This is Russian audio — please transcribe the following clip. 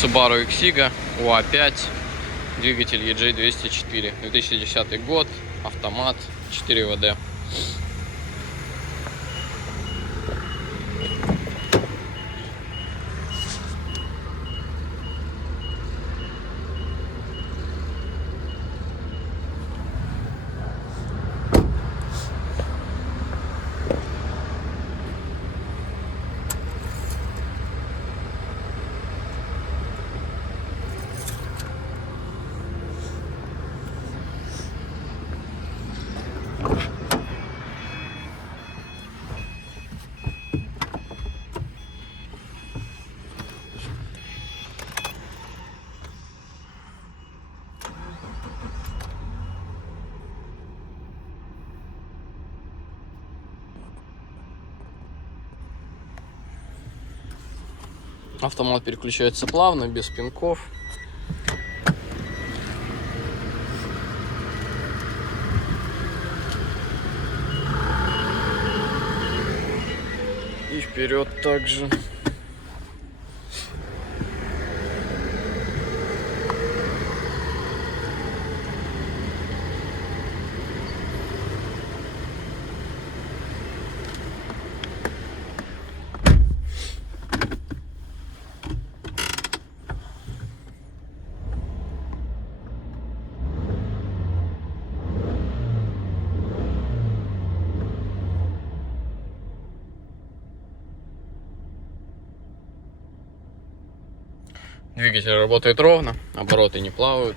Subaru Ixigo, УА5, двигатель EJ204, 2010 год, автомат, 4 ВД. Автомат переключается плавно, без пинков. И вперед также. Двигатель работает ровно, обороты не плавают.